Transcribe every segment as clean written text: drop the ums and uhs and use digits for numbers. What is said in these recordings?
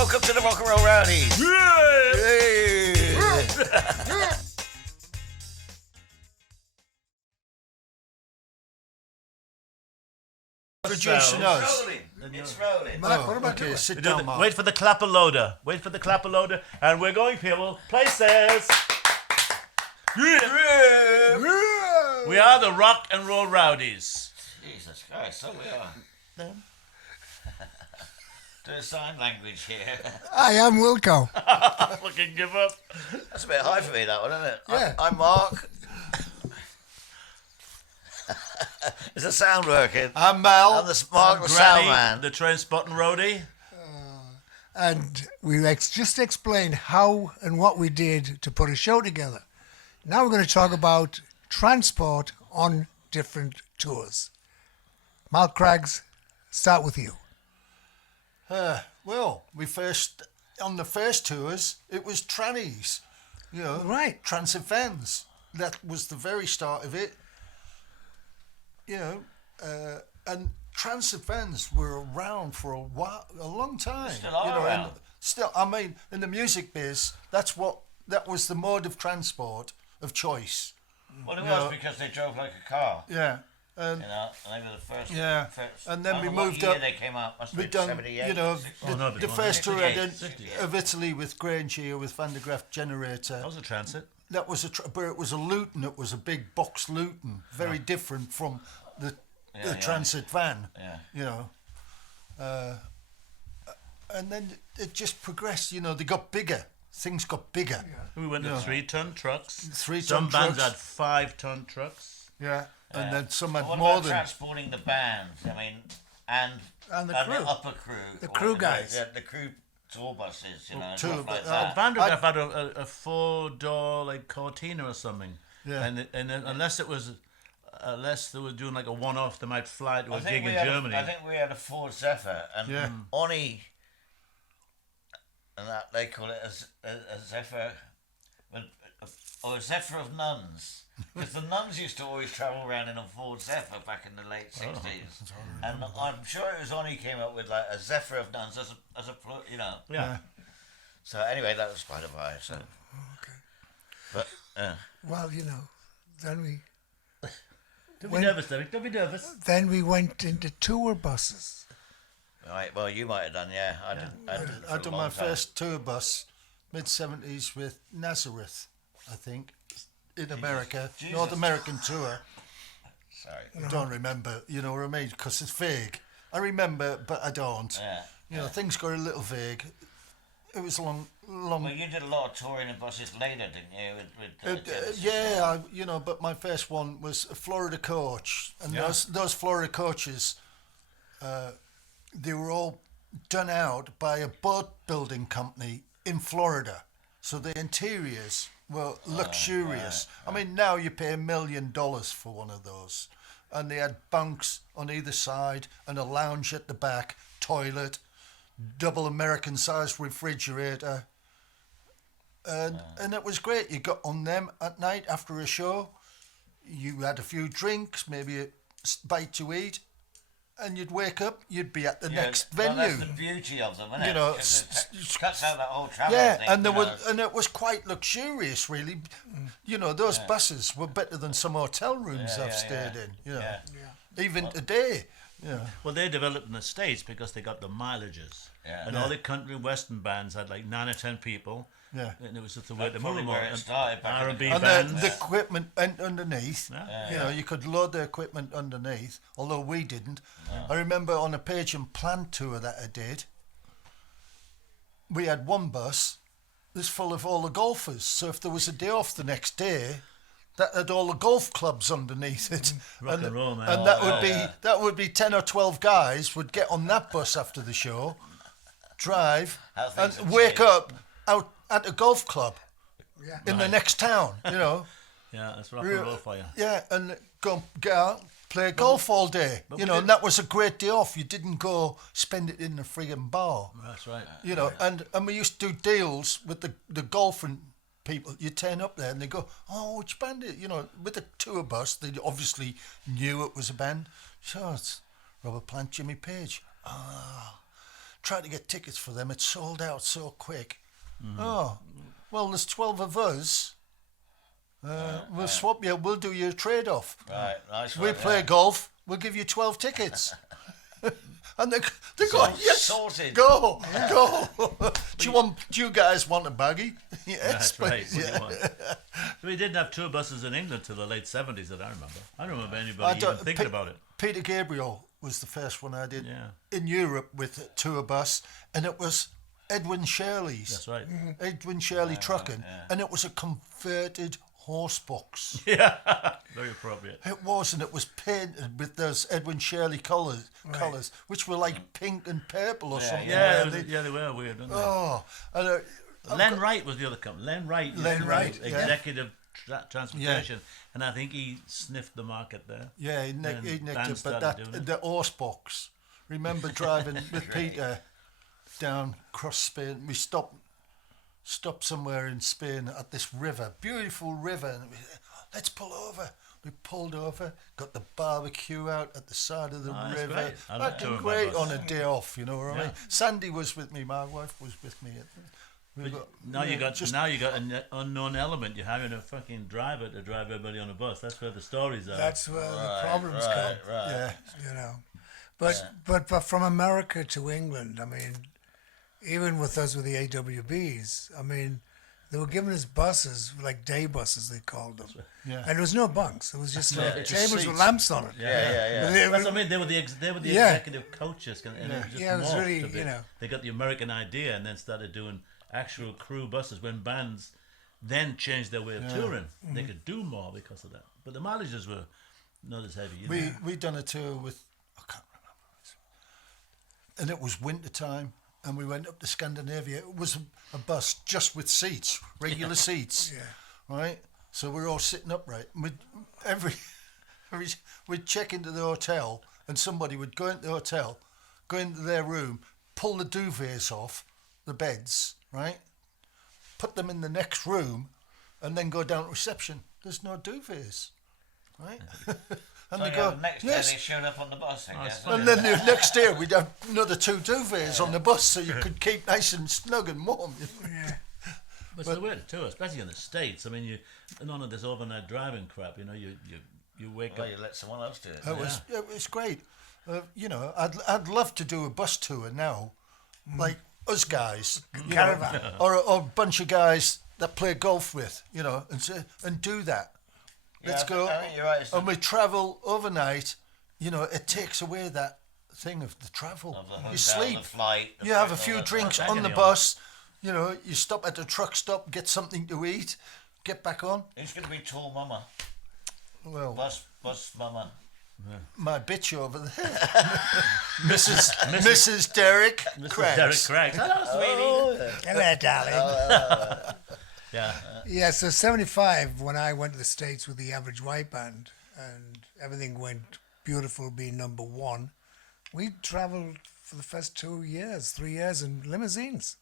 Welcome to the Rock and Roll Rowdies. Producing us. It's rolling. Mark, what about Okay, you? sit down, Mark. Wait for the clapper loader. Wait for the clapper loader. And we're going, people, places. We are the Rock and Roll Rowdies. Jesus Christ, so we are. Do a sign language here. I am Wilko. Fucking give up. That's a bit high for me, that one, isn't it? Yeah. I'm Mark. Is the sound working? I'm Mal. I'm the Mark, the sound man. the train spotting roadie. And we just explained how and what we did to put a show together. Now we're going to talk about transport on different tours. Mark Craggs, start with you. Well, on the first tours, it was trannies. You know, Right. transit vans. That was the very start of it. You know, and transit vans were around for a long time. Still are you know, around. and still, I mean, in the music biz, that was the mode of transport of choice. Well, it You was know, because they drove like a car. Yeah, and You know, and they were the first. Yeah. First, And then I we don't know moved what year up. they came out. Must have we been done, 78. you know, 60. Oh, no, the before first tour I 68, did 68. of Italy with Grange with Van der Graaf Generator. That was a transit. That was but it was a Luton. It was a big box Luton, very different from the Yeah. transit van. Yeah. You know, and then it just progressed. You know, they got bigger. Things got bigger. We went to 3-ton trucks. 3-ton Some bands trucks. had 5-ton trucks. Yeah, and then some had What more about than. transporting the bands? I mean, and And the crew. upper crew. The or crew guys. Yeah, the crew tour buses, you know, tour stuff like bu- that. Van der Graaf had a 4-door like Cortina or something. Yeah. And unless they were doing like a one-off, they might fly to a gig in I Germany. think we had a Ford Zephyr, and Yeah. Oni, and that they call it a Zephyr, or a Zephyr of nuns, because the nuns used to always travel around in a Ford Zephyr back in the late '60s, and I'm sure it was Oni came up with like a Zephyr of nuns as a you know. Yeah. So anyway, that was by the by. So, Okay. but Well, you know, then we Don't be nervous, Derek. Don't be nervous. went into tour buses. right, well, you might have done, yeah. I did it for I a done long my time. first tour bus, mid-70s with Nazareth, I think, in America, Jesus. North American tour. Sorry. I don't remember, you know what I mean, because it's vague. I remember, but I don't. Yeah. You know, things got a little vague. It was long. Well, you did a lot of touring in buses later, didn't you? With Genesis? But my first one was a Florida coach, and Yeah. those Florida coaches, they were all done out by a boat building company in Florida, so the interiors were luxurious. I mean, now you pay $1 million for one of those, and they had bunks on either side and a lounge at the back, toilet, double American-sized refrigerator. And it was great. You got on them at night after a show. You had a few drinks, maybe a bite to eat, and you'd wake up. You'd be at the next well, venue. that's the beauty of them, isn't You it? know, 'Cause it cuts out that whole travel Yeah, thing. and there you were, know. and it was quite luxurious, really. You know, those buses were better than some hotel rooms I've stayed in. You know, even today. Yeah. Well, they developed in the States because they got the mileages. Yeah. And all the country and western bands had like 9 or 10 people. Yeah. And it was just the way to move probably them where all. it And started back in the R&B day. And bands. the equipment underneath, Yeah. you know, you could load the equipment underneath, although we didn't. I remember on a Page and Plant tour that I did, we had one bus that's full of all the golfers. So if there was a day off the next day, that had all the golf clubs underneath it. Rock and roll, man. And that would be 10 or 12 guys would get on that bus after the show, drive, How things and have wake changed. up out at a golf club Yeah. in the next town, you know. Yeah, that's rock and roll for you. Yeah, and get out, play golf all day, you know, and that was a great day off. You didn't go spend it in the friggin' bar, That's right. you know. And we used to do deals with the golfing people. You turn up there and they go, "Oh, which band is it?" You know, with the tour bus, they obviously knew it was a band. So it's Robert Plant, Jimmy Page. Ah, tried to get tickets for them. It sold out so quick. Oh, well, there's 12 of us. We'll swap you. We'll do your trade-off. Right, nice We one, play yeah. golf. We'll give you 12 tickets. And they go, yes, Sorted. go. Do you guys want a baggie? Yes, That's right. please. What do you want? We didn't have tour buses in England till the late 70s that I remember. I don't remember anybody even thinking about it. Peter Gabriel was the first one I did Yeah. in Europe with a tour bus, and it was Edwin Shirley's. That's right. Edwin Shirley Trucking, and it was a converted horse box. Yeah, very appropriate. It was, and it was painted with those Edwin Shirley colours, which were like pink and purple or something. Yeah, weren't they? they were weird, weren't they? Oh, and Len Wright was the other company. Len Wright, Len Wright, yeah. executive transportation, and I think he sniffed the market there. yeah, he And nicked it. bands But started doing it. the horse box. Remember driving with Peter down across Spain? We stopped somewhere in Spain at this river, beautiful river, and we let's pull over. We pulled over, got the barbecue out at the side of the Oh, that's river. great. I like Fucking touring by great bus. on a day off, you know what I mean? Sandy was with me, my wife was with me. Now you got an unknown element. You're having a fucking driver to drive everybody on a bus. That's where the stories are. That's where the problems come. Right. Yeah, You know, but from America to England, I mean, even with us with the AWBs, I mean, they were giving us buses, like day buses they called them, yeah. and there was no bunks. It was just like just tables with seats. lamps on it. Yeah. But they- That's what I mean. They were the Yeah. executive coaches, and it just Yeah, it was morphed really, a bit. you know. They got the American idea and then started doing actual crew buses. When bands then changed their way of touring, they could do more because of that. But the mileages were not as heavy. You know? We done a tour with, I can't remember, and it was winter time, and we went up to Scandinavia. It was a bus just with seats, regular seats, right? So we're all sitting upright. And we'd check into the hotel, and somebody would go into the hotel, go into their room, pull the duvets off the beds, right? Put them in the next room, and then go down to reception. There's no duvets, right? And So they yeah, go, the next yes. day they showed up on the bus, I guess. And then the next day we'd have another 2 duvets on the bus, so you could keep nice and snug and warm. But it's the way to tour, especially in the States. I mean, none of this overnight driving crap. You know, you wake Well, up. you let someone else do it. It was great. You know, I'd love to do a bus tour now, like us guys, you know, or a bunch of guys that play golf with, you know, and do that. Let's go. I think you're right. It's And we travel overnight. You know, it takes away that thing of the travel. of the hotel, You sleep. the flight. the You have a all few that. drinks What's on the agony on? bus. You know, you stop at the truck stop, get something to eat, get back on. Who's going to be tall mama? Well, Bus mama. my bitch over there, Mrs. Derek Craggs. Derek Craggs. Hello, sweetie. Hello, darling. Yeah. Yeah, so 75, when I went to the States with the Average White Band, and everything went beautiful, being number one, we travelled for the first 3 years in limousines.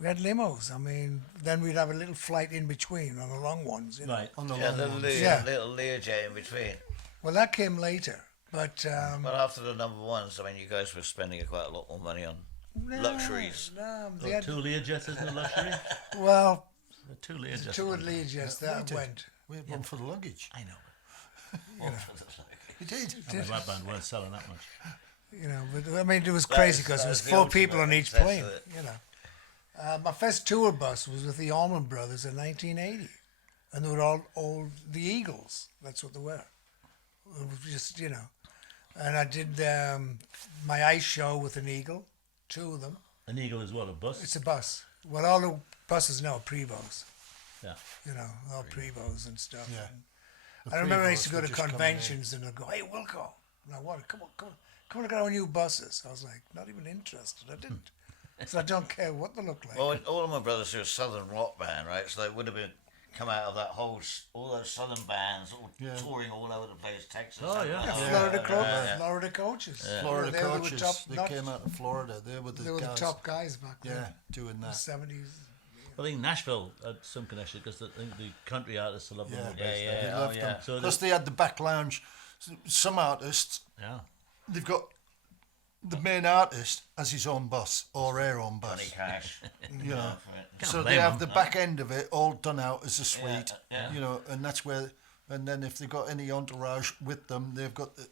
We had limos. I mean, then we'd have a little flight in between on the long ones, you know. Right. On the Yeah, long little, ones. little Learjet in between. Well, that came later, but But after the number ones, I mean, you guys were spending quite a lot more money on luxuries. No, they had, 2 Learjets isn't a luxury. well, 2 Learjets. 2 at Learjets, We that did. went. We had one for the luggage. I know. We did. I mean, White Band weren't selling that much. You know, but I mean, it was crazy because there was the 4 people ultimate on each success plane. of it. You know, my first tour bus was with the Allman Brothers in 1980, and they were all the Eagles. That's what they were. It was just, you know, and I did my ice show with an Eagle, 2 of them. An Eagle is what, a bus? It's a bus. Well, all the buses now are Prevos. Yeah. You know, all Prevos and stuff. Yeah. And The I remember I Prevos used to go were to just coming in. conventions and they'd go, "Hey, Wilko." And I wanted, come on, look at our new buses. I was like, not even interested. I didn't. So I don't care what they look like. Well, all of my brothers are a southern rock band, right? So they would have been come out of that all those southern bands, all touring all over the place, Texas. Oh, and yeah. all that. Florida coaches. Florida They were the coaches. top They notch. came out of Florida. They were the They were guys. the top guys back then. Yeah, doing In the that. 70s. I think Nashville had some connection because I think the country artists love them. Yeah. all based Yeah, there. They Oh, loved yeah. them. So Plus, they had the back lounge. Some artists, Yeah. they've got the main artist has his own bus or her own bus. Johnny Cash. You know, For it. Can't so blame they have them. the back end of it all done out as a suite. Yeah. You know, and that's where. And then if they got any entourage with them, they've got the.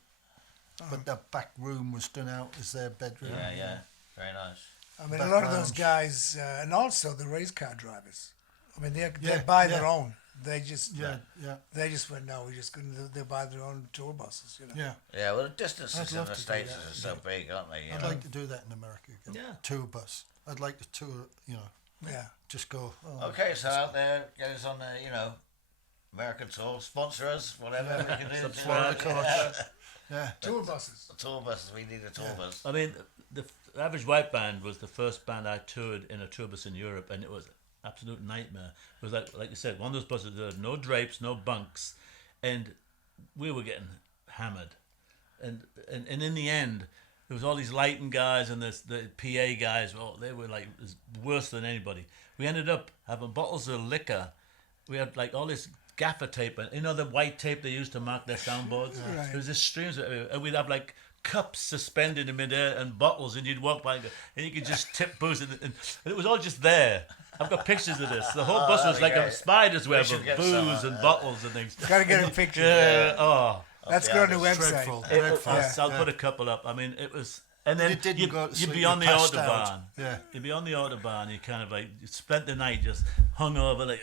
But that back room was done out as their bedroom. Yeah. Very nice. I mean, a lot of Backgrounds. those guys, and also the race car drivers. I mean, they Yeah, buy their yeah. own. They just Yeah, yeah, they just went, no, we're just going to, they buy their own tour buses, you know. yeah. Yeah, well, the distances I'd in love the to do States that. are so big, aren't they? You I'd know? like to do that in America again. Yeah. Tour bus. I'd like to tour, you know, Yeah. just go. Oh, Okay, so out there, get us on the, American tour, sponsor us, whatever we can do. Subscribe. Yeah. Tour buses. Tour buses, we need a tour bus. I mean, the Average White Band was the first band I toured in a tour bus in Europe, and it was an absolute nightmare. It was like you said, one of those buses that had no drapes, no bunks, and we were getting hammered. And in the end, there was all these lighting guys and the PA guys. Well, they were like worse than anybody. We ended up having bottles of liquor. We had like all this gaffer tape, and the white tape they used to mark their soundboards. Right. There was this streams of it, and we'd have like cups suspended in midair and bottles, and you'd walk by and you could just tip booze, and it was all just there. I've got pictures of this. The whole bus was like a spider's web should of get booze some, and bottles and things. Got to get a picture. Yeah. Oh. That's Yeah, good on the that's website. dreadful. It- Dreadful. I'll put a couple up. I mean, it was, and then You didn't go to you'd sleep, be you on the passed autobahn. out. Yeah. You'd be on the autobahn. You kind of like you spent the night just hung over, like,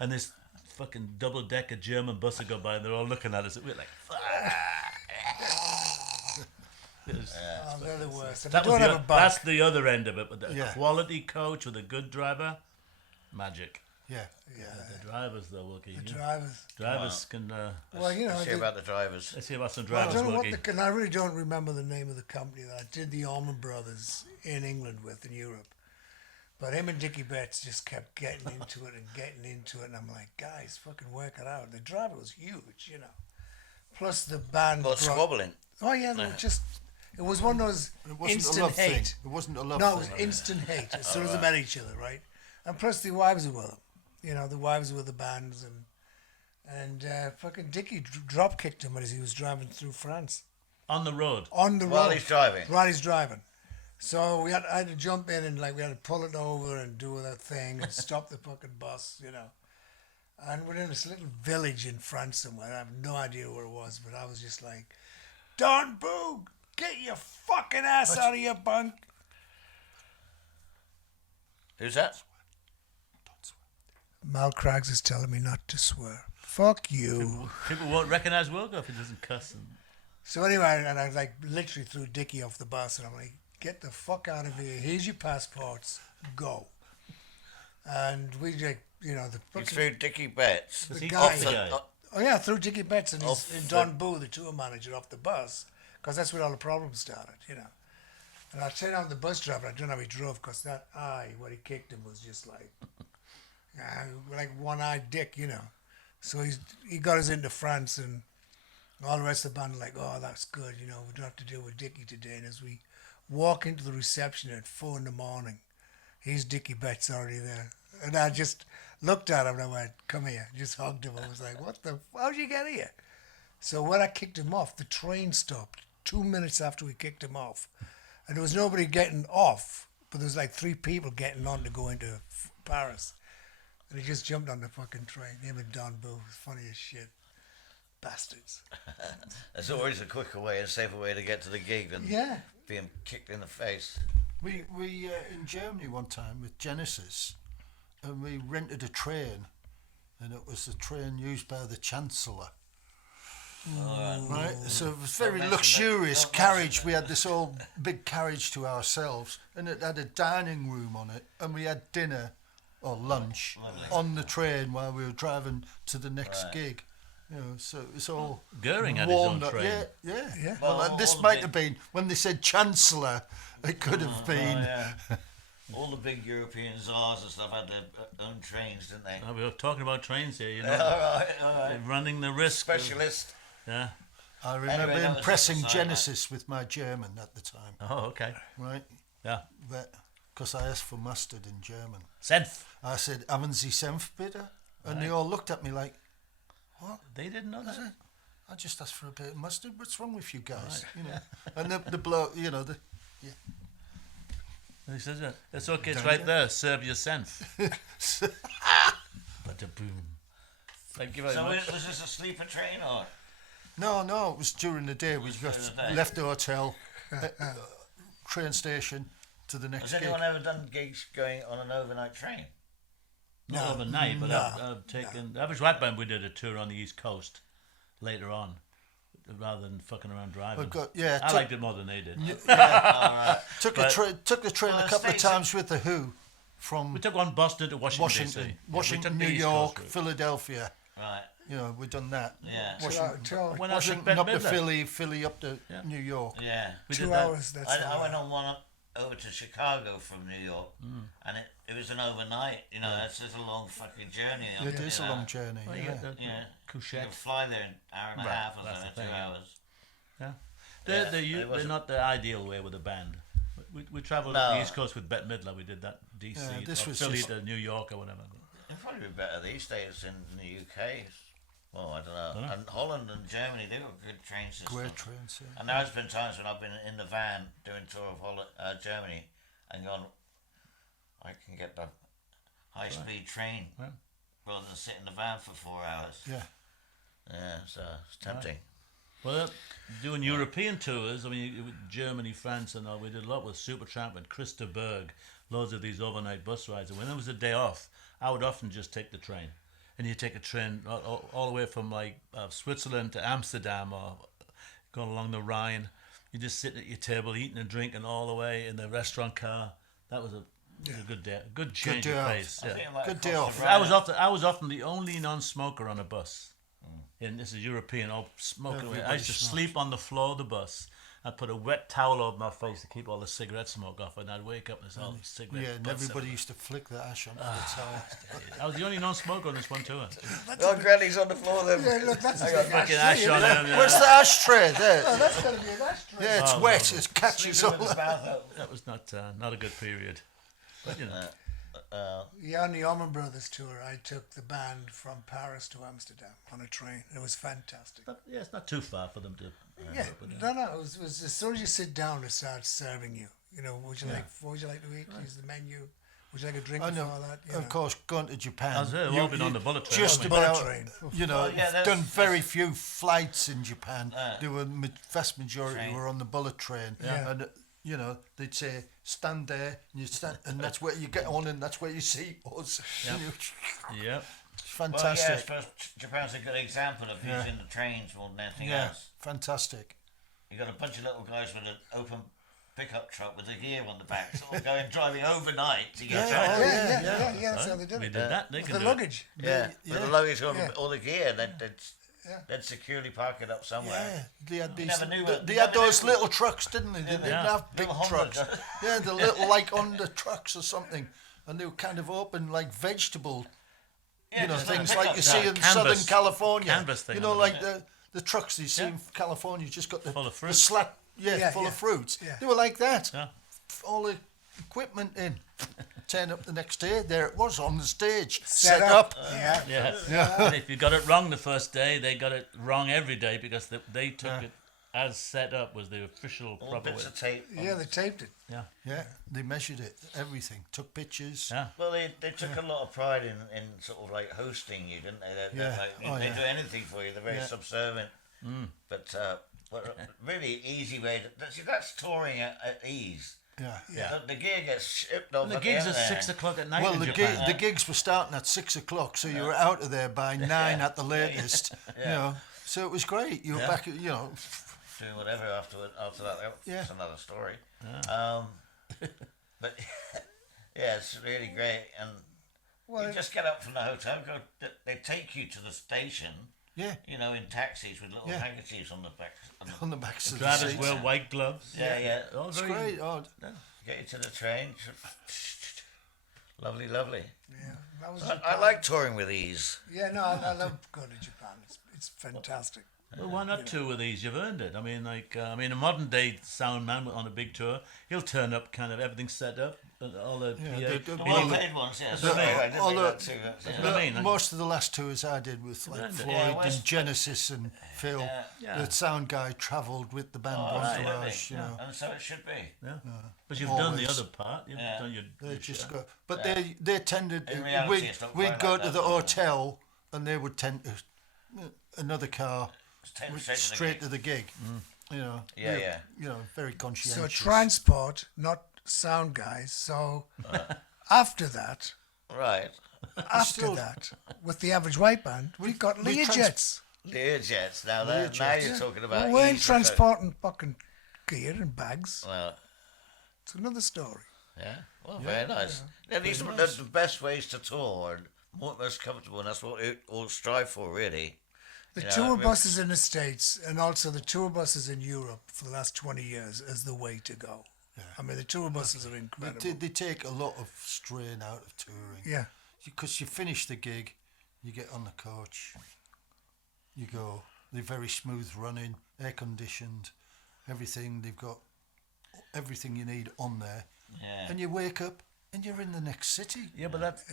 and this fucking double decker German bus would go by, and they're all looking at us. We're like, fuck. It was- Oh, they're the worst. If that you was don't the, have a bike, that's the other end of it. But the Yeah. quality coach with a good driver, magic. Yeah. The drivers though, Wilkie. the drivers. Drivers can. Well, you know, Let's hear about the drivers. Let's hear about some I drivers, don't know what Wilkie. and I really don't remember the name of the company that I did the Allman Brothers in England with in Europe. But him and Dickie Betts just kept getting into it, and I'm like, guys, fucking work it out. The driver was huge, you know. Plus the band. Well, brought- squabbling. Oh yeah, they were just. It was one of those It wasn't a instant love hate. thing. It wasn't a love No, it was thing. instant hate as soon as they met each other, right? And plus the wives were with them. You know, the wives were with the bands, and fucking Dickie drop kicked him as he was driving through France On the road. on the While road he's driving. while he's driving. So I had to jump in and we had to pull it over and do that thing and stop the fucking bus, you know. And we're in this little village in France somewhere. I have no idea where it was, but I was just like, Don Boog, get your fucking ass out of your bunk. Who's that? Mal Craggs is telling me not to swear. Fuck you. People won't recognise Wilko if he doesn't cuss. And So anyway, and I like literally threw Dickie off the bus, and I'm like, get the fuck out of here. Here's your passports. Go. And we like, you know, the You fucking, threw Dickie Betts. the he guy. off the guy? Oh yeah, I threw Dickie Betts and, Off and the- Don Boo, the tour manager, off the bus, because that's where all the problems started, you know. And I turned on the bus driver. I don't know how he drove, because that eye, when he kicked him, was just like one-eyed dick, you know. So he got us into France, and all the rest of the band were like, oh, that's good, you know, we don't have to deal with Dickie today. And as we walk into the reception at 4 a.m, he's Dickie Betts already there. And I just looked at him and I went, come here, just hugged him. I was like, what the, how'd you get here? So when I kicked him off, the train stopped 2 minutes after we kicked him off. And there was nobody getting off, but there was like 3 people getting on to go into Paris. And he just jumped on the fucking train. Him and Don Boo was funny as shit. Bastards. There's always a quicker way and safer way to get to the gig than Yeah. being kicked in the face. We in Germany one time with Genesis, and we rented a train, and it was the train used by the Chancellor. Right, so it was very mention luxurious that. Don't mention carriage. We had this old big carriage to ourselves, and it had a dining room on it, and we had dinner or lunch on the train while we were driving to the next gig. You know, so it was all Goering had his own warmed up. train. Yeah. Well, Well, all this the might big- have been when they said Chancellor. It could have been. yeah. All the big European czars and stuff had their own trains, didn't they? we were talking about trains here, you know. All right. Running the risk. of- Specialist. Yeah. I remember Anyway, that was impressing just a side Genesis with my German at the time, Oh, okay. right? Yeah. Because I asked for mustard in German. Senf. I said, "Haben Sie Senf bitte?" And they all looked at me like, They didn't know that. I just asked for a bit of mustard. What's wrong with you guys? You know, and the bloke, you know, And he says, it's okay, it's right there. Serve yourself. Bada boom. Thank you very So much. was this a sleeper train or? no, it was during the day. We got during the day. left the hotel, train station to the next Has gig. anyone ever done gigs going on an overnight train? Not overnight, but I've taken... The Average White Band, we did a tour on the East Coast later on, rather than fucking around driving. I liked it more than they did. Took the train Well, a couple of States- times with the Who from We took one Boston to Washington, DC. Yeah, Washington, we took New the East York, Coast route. Philadelphia. Right. You know, we've done that. Yeah. When I was at Washington up Bette to Midler. Philly up to New York. Yeah. We 2 did that. hours. That's I all went right. on one over to Chicago from New York, and it was an overnight. You know, that's just a long fucking journey. It is a long journey. Well, you yeah. got the Yeah. You couchette. can fly there in an hour and a half or that's so, the 2 thing, yeah. hours. Yeah. Yeah, They're it wasn't- not the ideal way with a band. We travelled No. up the East Coast with Bette Midler. We did that DC, Yeah, this or was Philly just- to New York or whatever. It'd probably be better these days in the UK. Well, I don't know. Dunno. And Holland and Germany, they've got good train systems. Great trains. Yeah. And there has been times when I've been in the van doing tour of Germany and gone, I can get the high-speed train Yeah. rather than sit in the van for 4 hours. Yeah. Yeah, so it's tempting. Well, doing European tours, I mean, Germany, France, and all, we did a lot with Supertramp and Christa Berg, loads of these overnight bus rides. And when there was a day off, I would often just take the train. And you take a train all the way from like Switzerland to Amsterdam or going along the Rhine. You just sit at your table, eating and drinking all the way in the restaurant car. That was a good day, a good change day of off. pace. I Yeah. think it might Good have day cost off. a I was often the only non-smoker on a bus. And this is European, all smoking away. I used to Everybody sleep on the floor of the bus. I'd put a wet towel over my face to keep all the cigarette smoke off, and I'd wake up and there's all cigarette Yeah, and butts everybody everywhere. used to flick the ash on the towel. I was the only non-smoker on this one tour. Oh, Granny's on the floor then. Yeah, look, that's I got Fucking ash on him. Where's the ashtray? There. Oh, that's going to be an ashtray. Yeah, it's Oh, wet. lovely. It catches sleeping all with his that. mouth open. That was not a good period. But you know, Yeah, on the Allman Brothers tour, I took the band from Paris to Amsterdam on a train. It was fantastic. yeah, it's not too far for them to. Yeah, but, no, it was as soon as you sit down, it starts serving you. You know, what would you like to eat? Use the menu. Would you like a drink I know. before that? You Of know. course, gone to Japan. I was there, we've all been on the bullet train, Just haven't we? about, Bullet train. you know, Well, yeah, that's- done very few flights in Japan. Yeah. There were vast majority Train. were on the bullet train, Yeah. and you know they'd say stand there, and you stand, and that's where you get on, and that's where you see us. Yeah. It's Yeah. Well, yeah, I fantastic. suppose Japan's a good example of using the trains more than anything Yeah, else. fantastic. You got a bunch of little guys with an open pickup truck with a gear on the back, sort of going driving overnight to get Yeah, to Yeah, that's how they did We it. did that. They With can the do it. luggage. Yeah, Yeah. with the luggage on Yeah. all the gear, Yeah. they'd securely park it up somewhere. Yeah, they had these. never knew it. They You had never those knew. little trucks, didn't they? They didn't Yeah. have big Little trucks. Honda. Yeah, the little like under trucks or something, and they were kind of open like vegetable. Yeah, You know, just things a like pickup you truck. see in Canvas. Southern California. Canvas thing You know, on like the the trucks you see Yeah. in California, just got the Full of fruit. the slat, Yeah, full yeah. of fruits. Yeah. They were like that. Yeah. All the equipment in. Turn up the next day, there it was on the stage, Set set up. up. Yeah. And if you got it wrong the first day, they got it wrong every day because they took it as set up was the official All proper way. bits of tape. Yeah, they taped it. Yeah. Yeah, they measured it, everything, took pictures. Yeah. Well, they took a lot of pride in sort of like hosting you, didn't they? Yeah. They Yeah. do anything for you. They're very Yeah. subservient. But a really easy way to... See, that's touring at ease. Yeah. Yeah. The gear gets shipped off And the at gigs end are there. 6 o'clock at night Well, in the, Japan. the gigs were starting at 6 o'clock, so you were out of there by 9 at the latest. You know, so it was great. You were back, at, you know. Doing whatever after that. Yeah. That's another story. But yeah, it's really great. And Well, you just get up from the hotel, they take you to the station, Yeah, you know, in taxis with little Yeah. handkerchiefs on the back. on the backs of the Drivers seats. wear white gloves. Yeah. All It's very- great. Oh, Get you to the train. Lovely, lovely. yeah, that was I Japan. like touring with ease. Yeah, no, I love going to Japan. It's fantastic. Well, why not two of these? You've earned it. I mean, a modern day sound man on a big tour, he'll turn up, kind of everything set up, all the Yeah, PA. The well-paid ones, yes. That's what I mean. I did All think the- that too. That's what I mean. Most of the last tours I did with like Yeah, Floyd West- and Genesis and Phil, Yeah. the sound guy travelled with the band Absolutely. entourage, you know. And so it should be. Yeah. But you've done the Always. other part. You've Yeah. done your. They your just share. go, but they tended. In reality, it's not We'd quite go like to that, the though. hotel, and they would tend to another car Take with- straight to the straight gig. to the gig. You know. Yeah, yeah. You know, very So conscientious. transport, not sound guys. So after that, Right. Still- with the average white band, we've got we Learjets. Learjets. Now you're talking about. We weren't ease. transporting fucking gear and bags. Well, It's another story. yeah. Well, very nice. Yeah, these are the best ways to tour and most comfortable, and that's what we all strive for, really. The You know, tour I mean- buses in the States and also the tour buses in Europe for the last 20 years is the way to go. I mean, the tour buses are incredible. They take a lot of strain out of touring. Yeah. Because you finish the gig, you get on the coach, you go. They're very smooth running, air conditioned, everything. They've got everything you need on there, Yeah. and you wake up and you're in the next city. Yeah, but that's.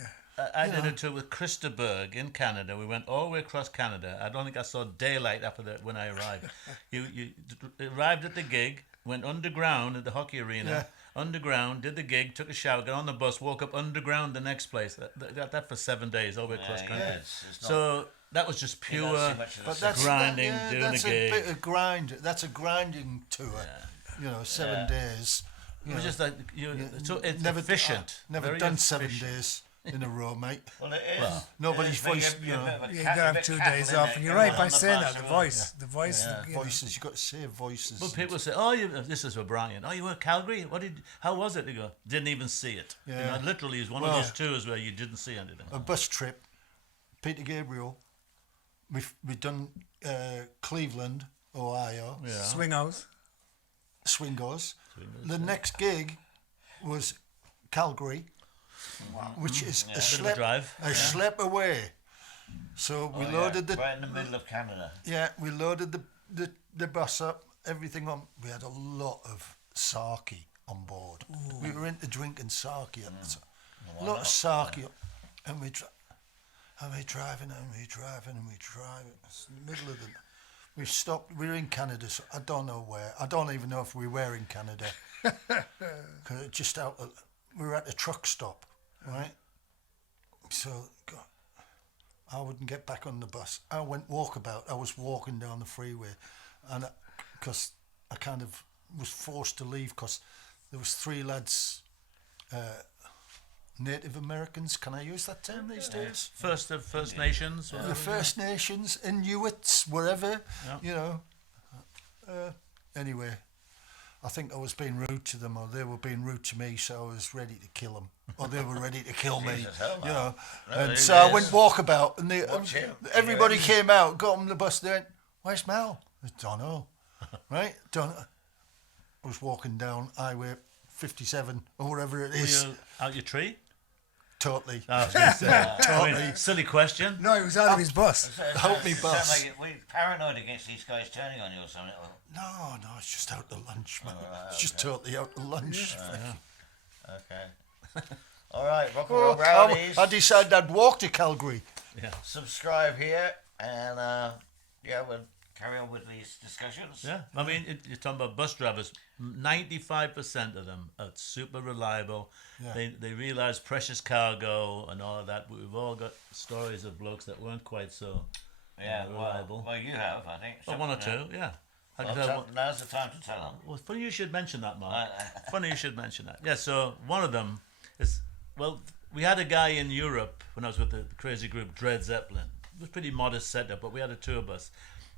I did a tour with Christa Berg in Canada. We went all the way across Canada. I don't think I saw daylight after that when I arrived. you arrived at the gig, went underground at the hockey arena, underground, did the gig, took a shower, got on the bus, woke up underground the next place. That for 7 days, all the way across Yeah, country. it's not- So that was just you don't pure. see much of the But city. that's grinding, doing that's a gig. bit of grind. That's a grinding tour. You know, 7 days. It was just like it's Never efficient. Never very done 7 efficient. days in a row, mate. Well, it is. nobody's It is, but voice, you're you a know. bit of a You cat- gotta a have bit 2 cattle, days innit? off, and you're Everyone right by on the saying bus that. The and all. voice, the voice. Yeah. you know. Voices. You got to say voices. Well, people say, "Oh, this is for Brian. Oh, you were at Calgary. How was it?" They go, "Didn't even see it." You Yeah. know, literally, it's one of those tours where you didn't see anything. A bus trip. Peter Gabriel. We've done Cleveland, Ohio. Yeah. Swingos. Swingos. The next gig was Calgary, which is a Bit of a schlep, drive. schlep away. So we Oh, loaded yeah, the right in the middle of Canada. we loaded the bus up, everything on. We had a lot of sake on board. We were into drinking sake at the time. A lot of sake, and we driving. It's in the middle of the. We stopped. We were in Canada. So I don't know where. I don't even know if we were in Canada. Cause just out. We were at a truck stop, right? So God, I wouldn't get back on the bus. I went walkabout. I was walking down the freeway, and because I kind of was forced to leave because there was 3 lads, Native Americans. Can I use that term these days? First Nations. The First Nations, Inuits, wherever, you know. Anyway, I think I was being rude to them, or they were being rude to me, so I was ready to kill them, or they were ready to kill me, Jesus, hell, you know. No, And it so I is. went walkabout, and Watch him. everybody Yeah. came out, got on the bus. They went, "Where's Mel?" I don't know, right? Don't. I was walking down Highway 57 or whatever it Were is. you out your tree? Totally. I was going to say. I mean, silly question. No, he was out of his bus. Help me, Sound boss. like we're paranoid against these guys turning on you or something. No, it's just out to lunch, man. It's just totally out to lunch. Okay. All right, Rock and Roll Oh, Rowdies. I decided I'd walk to Calgary. Subscribe here, and we'll carry on with these discussions. Yeah, I mean, you're talking about bus drivers. 95% of them are super reliable. Yeah. They realise precious cargo and all of that. We've all got stories of blokes that weren't quite so reliable. Well, you have, I think. Well, one or two, yeah. I Well, can tell one- now's the time to tell them. Well, funny you should mention that, Mark. Funny you should mention that. Yeah, so one of them is, well, we had a guy in Europe when I was with the crazy group Dread Zeppelin. It was a pretty modest setup, but we had a tour bus.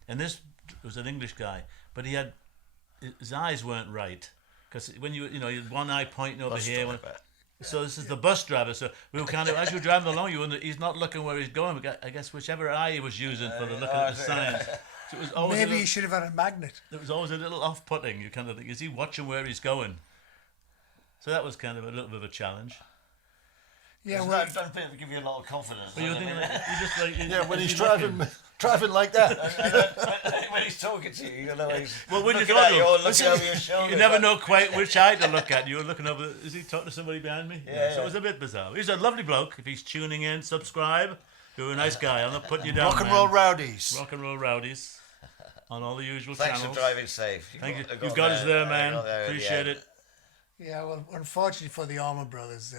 And this was an English guy, but his eyes weren't right. Because when you had one eye pointing over here. So this is the bus driver. So we were kind of, as you were driving along, he's not looking where he's going. I guess whichever eye he was using for the looking at the signs. So it was always Maybe he should have had a magnet. There was always a little off-putting. You kind of think, is he watching where he's going? So that was kind of a little bit of a challenge. Yeah, Don't well, think it give you a lot of confidence. But you were does it? thinking, you just like, Yeah, when is he's he looking? driving, driving like that. When he's talking to you, you know he's Well, when you looking thought at you of- or looking over your shoulder. You never know quite which eye to look at. You were looking over. Is he talking to somebody behind me? Yeah, So it was a bit bizarre. He's a lovely bloke. If he's tuning in, subscribe. You're a nice guy. I'm not putting you down. Rock and man. roll rowdies. Rock and roll rowdies on all the usual Thanks channels. for driving safe. Thank you. You've got us there, man. got there in the Appreciate end. it. Yeah, well, unfortunately for the Armour brothers,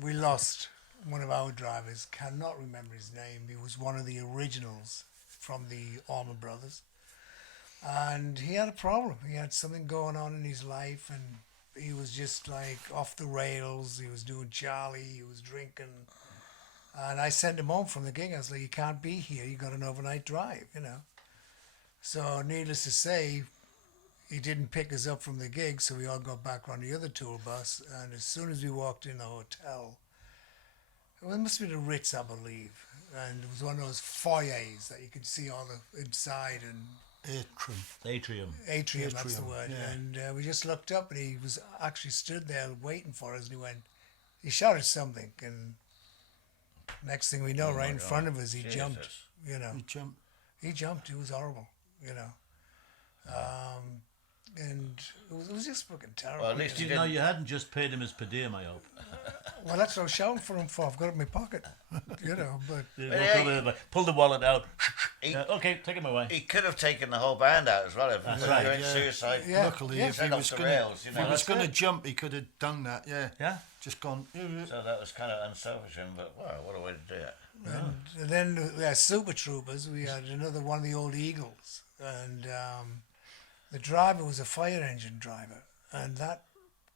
we lost one of our drivers. Cannot remember his name. He was one of the originals from the Armour brothers, and he had a problem. He had something going on in his life, and he was just like off the rails. He was doing Charlie. He was drinking, and I sent him home from the gig. I was like, "You can't be here. You got an overnight drive, you know." So, needless to say, he didn't pick us up from the gig, so we all got back on the other tour bus. And as soon as we walked in the hotel, it must be the Ritz, I believe, and it was one of those foyers that you could see all the inside and Atrium. atrium. That's the Atrium, word. yeah. And we just looked up, and he was actually stood there waiting for us. And he shouted something, and next thing we know, right in front of us, he jumped. Jesus. You know, You jump. he jumped. It was horrible. You know. And it was just fucking terrible. Well, at least you You know, didn't. you hadn't just paid him his per diem, I hope. Well, that's what I was shouting for him for. I've got it in my pocket, you know. But Pull the wallet out. He- Okay, take him away. He could have taken the whole band out as well if That's he right, went yeah. suicide. Yeah. Luckily, if he Send off was the going rails, you know. that's to it. jump, he could have done that. Yeah. Yeah. Just gone. So that was kind of unselfish of him, but wow, what a way to do it. and then we had Super Troopers. We had another one of the old Eagles, and the driver was a fire engine driver, and that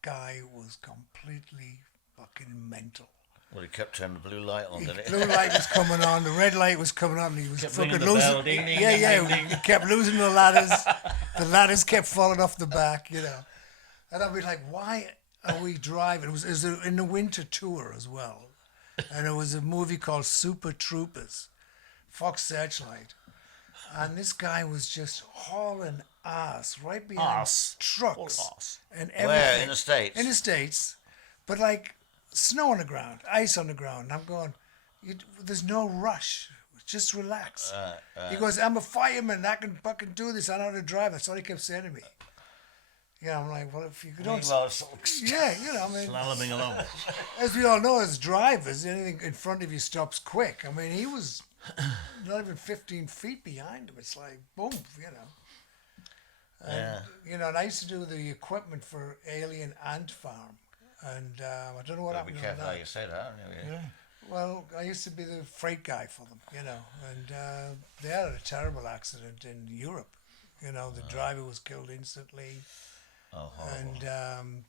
guy was completely fucking mental. Well, he kept turning the blue light on, The didn't he? blue light was coming on, the red light was coming on, and he was Kept fucking ringing the losing. bell, ding, ding, yeah, ding, yeah, ding, ding. he kept losing the ladders. The ladders kept falling off the back, you know. And I'd be like, why are we driving? It was in the winter tour as well, and it was a movie called Super Troopers, Fox Searchlight, and this guy was just hauling ass right behind Ass. trucks All ass. and everything. Where? In the States? In the States, but like snow on the ground, ice on the ground. And I'm going, there's no rush. Just relax. He goes, I'm a fireman. I can fucking do this. I know how to drive. That's all he kept saying to me. Yeah, I'm like, well, if you don't... Meanwhile, sort of- Yeah, you know, I mean, Slaloming along. as we all know, as drivers, anything in front of you stops quick. I mean, he was not even 15 feet behind him. It's like, boom, you know. And, Yeah. you know, and I used to do the equipment for Alien Ant Farm. And I don't know what Gotta be happened to careful how that. you say that, aren't you? Yeah. Well, I used to be the freight guy for them, you know, and they had a terrible accident in Europe. You know, the driver was killed instantly, Oh, horrible. and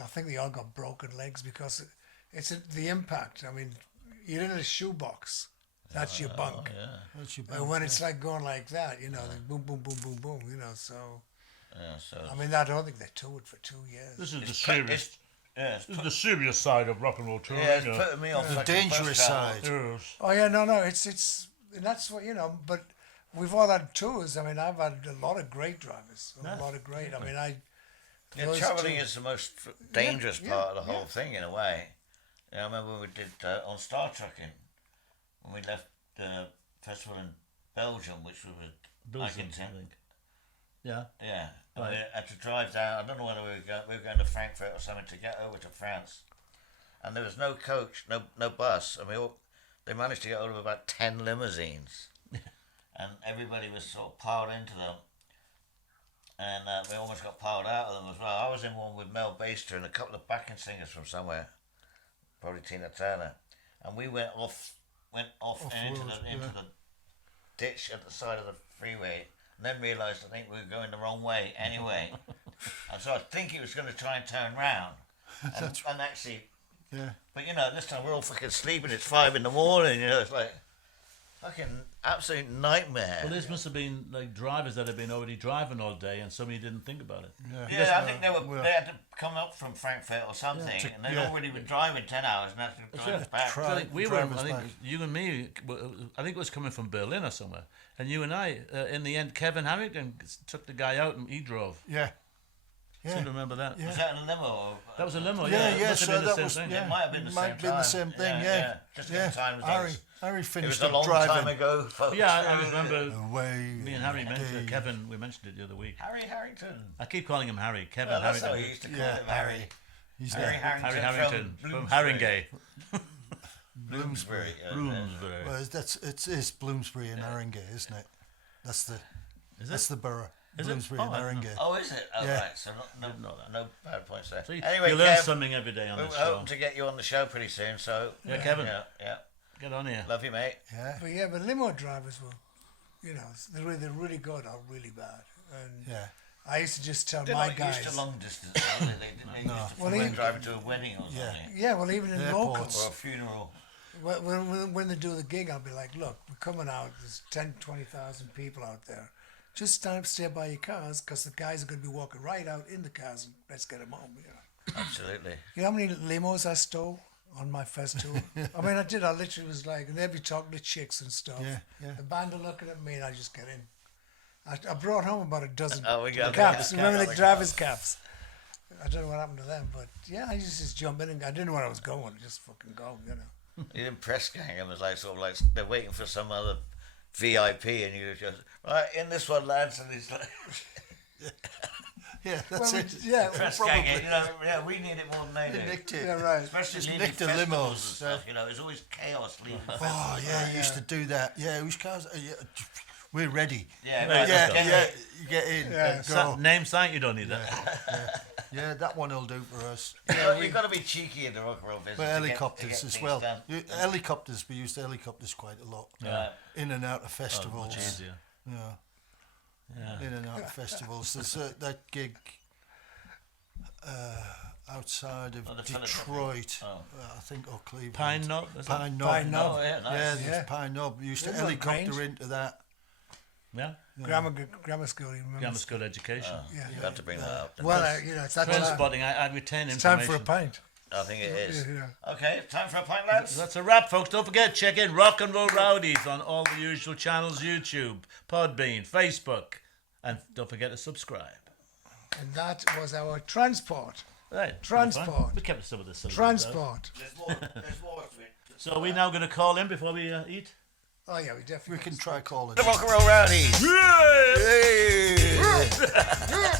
I think they all got broken legs because it's the impact. I mean, you're in a shoebox. That's your bunk. Yeah, That's your And when it's like going like that, you know, like boom, boom, boom, boom, boom, you know, so, yeah. So I mean, I don't think they toured for 2 years. This is the it's, serious. it's This is the serious side of rock and roll touring. yeah, it's you know. putting me off the fucking bus dangerous travel. side. Yes. Oh yeah, no, it's and that's what, you know. But we've all had tours. I mean, I've had a lot of great drivers, a lot of great. I mean, Yeah, those travelling two- is the most dangerous yeah, part of the whole yeah. thing in a way. Yeah, I remember when we did on Star Trekking, when we left the festival in Belgium, which was Belgium, Icington. I think. Yeah. Yeah, and Right. we had to drive down. I don't know whether we were going to Frankfurt or something to get over to France, and there was no coach, no bus, and they managed to get hold of about 10 limousines, and everybody was sort of piled into them, and we almost got piled out of them as well. I was in one with Mel Baster and a couple of backing singers from somewhere, probably Tina Turner, and we went off into Off-road, the ditch at the side of the freeway. And then realised I think we were going the wrong way anyway. And so I think he was going to try and turn round. And actually, Yeah. but you know, this time we're all fucking sleeping, it's 5 a.m, you know, it's like fucking absolute nightmare. Well, this must have been like drivers that had been already driving all day, and somebody didn't think about it. yeah, I think they had to come up from Frankfurt or something, and they'd yeah. already been driving 10 hours and had to drive us back. Try- I think we were. drivers I think back. you and me. I think it was coming from Berlin or somewhere. And you and I, in the end, Kevin Harrington took the guy out and he drove. Yeah. I seem to remember that. Yeah. Was that in a limo? Or, That was a limo. Yeah, It yeah. must have So been the that same was thing. yeah. It might have been the Might same have been the time. same thing. Yeah, Yeah. yeah. Just Yeah. in time Harry. zones. Harry It finished was a up long time driving ago, folks. Yeah, I remember away. me and Harry mentioned day. Kevin. We mentioned it the other week. Harry Harrington. I keep calling him Harry. Kevin Well, that's how Harrington. we used to call Yeah, him, Harry. He's Harry there. Harrington, Harry Harrington from Bloomsbury. Haringey. Bloomsbury. Bloomsbury. Well, it's Bloomsbury and Haringey, isn't it? That's the Is that's it? the borough. Is it? Bloomsbury Oh, and I didn't know. Haringey. Oh, is it? Oh, Yeah. right. So Didn't know that. no bad points there. See, Anyway, you learn Kev, something every day on we're this show. hoping to get you on the show pretty soon. So Yeah, Kevin. yeah. Get on here. Love you, mate. Yeah, But limo drivers were, they're really good or really bad. And yeah. I used to just tell They're my not guys. used to long distance. Are they used to Well, when even- driving to a wedding or Yeah. something, Yeah, well, even in Airports. locals. or a funeral. When they do the gig, I'll be like, look, we're coming out. There's 10, 20,000 people out there. Just stay by your cars because the guys are going to be walking right out in the cars and let's get them home. Absolutely. You know how many limos I stole on my first tour? I mean, I did. I literally was like, and they'd be talking to chicks and stuff. Yeah, yeah. The band are looking at me and I just get in. I brought home about a dozen Oh, we got the caps. cap- Remember cap- the driver's caps? I don't know what happened to them, but yeah, I used to just jump in and I didn't know where I was going. Just fucking go, You didn't press gang them as like sort of like they're waiting for some other VIP, and you just right in this one, lads, and he's like Yeah, that's Well, it. yeah, press probably. gang it. Yeah, we need it more than they They do. nicked it. Yeah, right. Especially Just leaving nicked the festivals limos. and stuff. There's always chaos leaving. Oh yeah, you used to do that. Yeah, which cars? Yeah, we're ready. Yeah, Right, right, Yeah, let's go. yeah, you get in. Yeah. Go. Name sign, you don't need that. Yeah, that one will do for us. You've got to be cheeky in the rock and roll business. But to get helicopters as things well. done. Helicopters, we used helicopters quite a lot. Yeah. In and out of Oh, festivals. much easier. Yeah, Yeah. in and out of festivals. There's that gig outside of Oh, the Philip- Detroit, Oh. I think, or Cleveland. Pine Knob. is it? Pine Knob. Pine Knob. Oh, yeah, nice. Yeah, there's Yeah. Pine Knob. We used to They've got helicopter range. into that. Yeah. Grammar school, you remember? Grammar school education. Yeah. You have to bring that up. Well, it's that Trend time. spotting. I retain It's time information. for a pint. I think it is. Yeah. Okay, time for a pint, lads. That's a wrap, folks. Don't forget, check in Rock and Roll Rowdies on all the usual channels: YouTube, Podbean, Facebook, and don't forget to subscribe. And that was our transport. Right. Transport. We kept some of this. Transport. There's more to it. So are we now going to call in before we eat? Oh, yeah, we definitely. We can try calling. The Rock and Roll Rowdies. Yay! Hey!